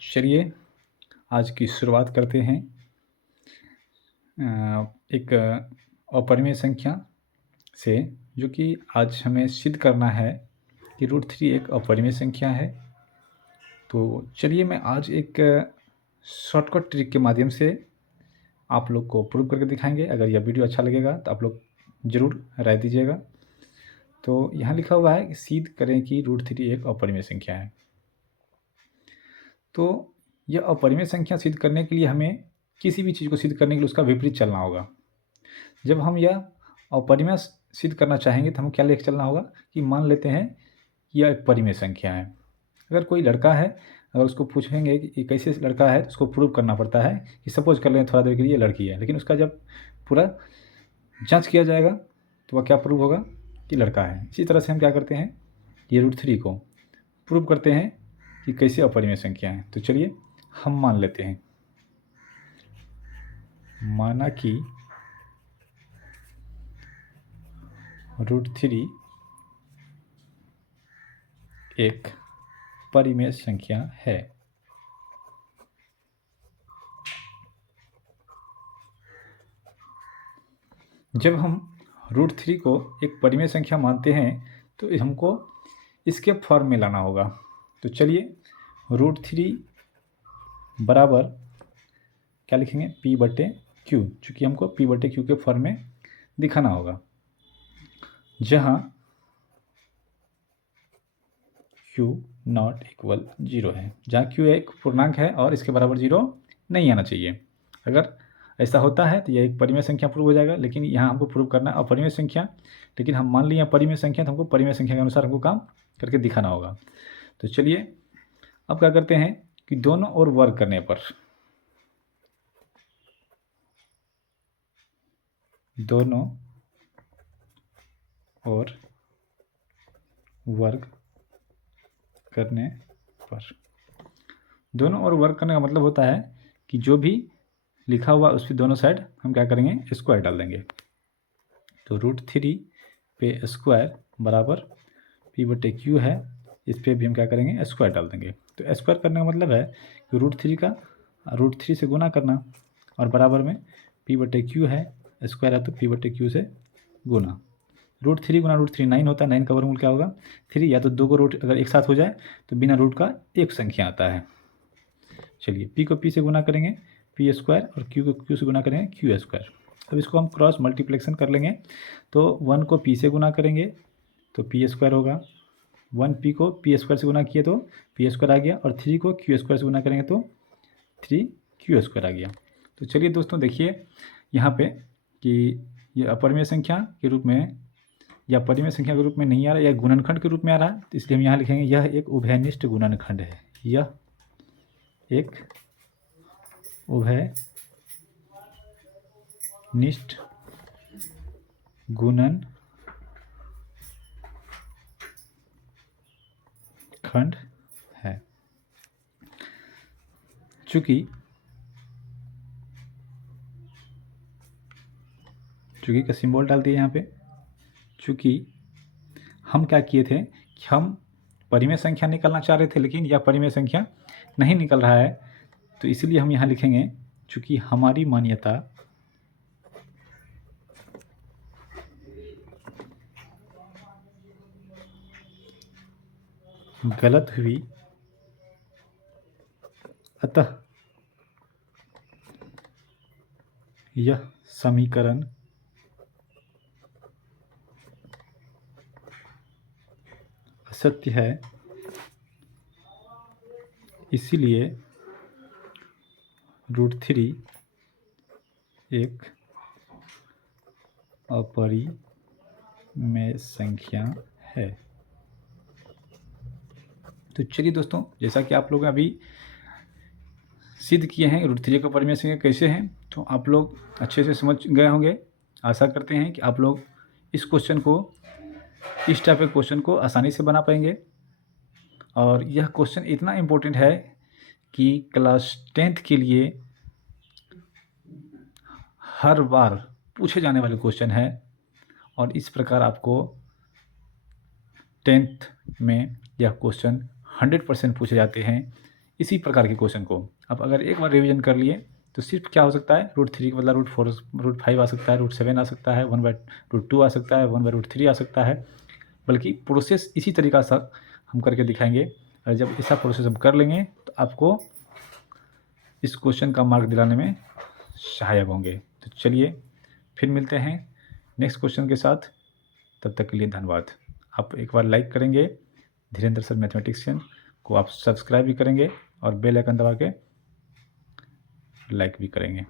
चलिए आज की शुरुआत करते हैं एक अपरिमेय संख्या से, जो कि आज हमें सिद्ध करना है कि √3 एक अपरिमेय संख्या है। तो चलिए मैं आज एक शॉर्टकट ट्रिक के माध्यम से आप लोग को प्रूव करके दिखाएंगे। अगर यह वीडियो अच्छा लगेगा तो आप लोग ज़रूर राय दीजिएगा। तो यहाँ लिखा हुआ है कि सिद्ध करें कि √3 एक अपरिमेय संख्या है। तो यह अपरिमेय संख्या सिद्ध करने के लिए हमें किसी भी चीज़ को सिद्ध करने के लिए उसका विपरीत चलना होगा। जब हम यह अपरिमेय सिद्ध करना चाहेंगे तो हमें क्या लेकर चलना होगा कि मान लेते हैं कि यह एक परिमेय संख्या है। अगर कोई लड़का है, अगर उसको पूछेंगे कि कैसे लड़का है तो उसको प्रूव करना पड़ता है कि सपोज कर लें थोड़ा देर के लिए लड़की है, लेकिन उसका जब पूरा जांच किया जाएगा तो वह क्या प्रूव होगा कि लड़का है। इसी तरह से हम क्या करते हैं, ये √3 को प्रूव करते हैं कि कैसे अपरिमेय संख्या है। तो चलिए हम मान लेते हैं, माना कि √3 एक परिमेय संख्या है। जब हम √3 को एक परिमेय संख्या मानते हैं तो हमको इसके फॉर्म में लाना होगा। तो चलिए √3 बराबर क्या लिखेंगे, P/Q, चूँकि हमको P/Q के फॉर्म में दिखाना होगा, जहाँ Q ≠ 0 है, जहाँ Q एक पूर्णांक है और इसके बराबर 0 नहीं आना चाहिए। अगर ऐसा होता है तो यह एक परिमेय संख्या प्रूव हो जाएगा, लेकिन यहाँ हमको प्रूव करना है अपरिमेय संख्या। लेकिन हम मान लिए परिमेय संख्या तो हमको परिमेय संख्या के अनुसार हमको काम करके दिखाना होगा। तो चलिए अब क्या करते हैं कि दोनों ओर वर्ग करने पर, दोनों ओर वर्ग करने पर, दोनों ओर वर्ग करने का मतलब होता है कि जो भी लिखा हुआ उस पर दोनों साइड हम क्या करेंगे, स्क्वायर डाल देंगे। तो √3 पे स्क्वायर बराबर P/Q है, इस पर भी हम क्या करेंगे, स्क्वायर डाल देंगे। तो स्क्वायर करने का मतलब है कि √3 का √3 से गुना करना और बराबर में P/Q है, स्क्वायर है तो P/Q से गुना। √3 गुना √3 9 होता है, 9 का वर्गमूल क्या होगा 3, या तो 2 को रूट अगर एक साथ हो जाए तो बिना रूट का एक संख्या आता है। चलिए P को P से गुना करेंगे P² और Q को Q से गुना करेंगे Q²। अब इसको हम क्रॉस मल्टीप्लेक्शन कर लेंगे, तो 1 को P से गुना करेंगे तो P² होगा, 1P को P² से गुना किए तो P² आ गया, और 3 को Q² से गुना करेंगे तो 3Q² आ गया। तो चलिए दोस्तों देखिए यहाँ पे कि ये अपरिमेय संख्या के रूप में या परिमेय संख्या के रूप में नहीं आ रहा, यह गुणनखंड के रूप में आ रहा है। तो इसलिए हम यहाँ लिखेंगे यह एक उभयनिष्ठ गुणनखंड है, यह एक उभयनिष्ठ गुणनखंड है। चूँकि का सिंबल डाल दिए यहाँ पे, चूँकि हम क्या किए थे कि हम परिमेय संख्या निकालना चाह रहे थे, लेकिन यह परिमेय संख्या नहीं निकल रहा है, तो इसलिए हम यहाँ लिखेंगे चूँकि हमारी मान्यता गलत हुई, अतः यह समीकरण असत्य है, इसीलिए √3 एक अपरिमेय संख्या है। तो चलिए दोस्तों, जैसा कि आप लोग अभी सिद्ध किए हैं √3 का परिमेय संख्या कैसे हैं, तो आप लोग अच्छे से समझ गए होंगे। आशा करते हैं कि आप लोग इस क्वेश्चन को, इस टाइप के क्वेश्चन को आसानी से बना पाएंगे। और यह क्वेश्चन इतना इम्पोर्टेंट है कि क्लास 10th के लिए हर बार पूछे जाने वाले क्वेश्चन है, और इस प्रकार आपको 10th में यह क्वेश्चन 100% पूछे जाते हैं। इसी प्रकार के क्वेश्चन को अब अगर एक बार रिवीजन कर लिए तो सिर्फ क्या हो सकता है, √3 के बदला √4 √5 आ सकता है, √7 आ सकता है, 1/√2 आ सकता है, 1/√3 आ सकता है। बल्कि प्रोसेस इसी तरीका से हम करके दिखाएंगे, और जब ऐसा प्रोसेस हम कर लेंगे तो आपको इस क्वेश्चन का मार्क दिलाने में सहायक होंगे। तो चलिए फिर मिलते हैं नेक्स्ट क्वेश्चन के साथ, तब तक के लिए धन्यवाद। आप एक बार लाइक करेंगे, धीरेन्द्र सर मैथमेटिशियन को आप सब्सक्राइब भी करेंगे और बेल आइकन दबा के लाइक भी करेंगे।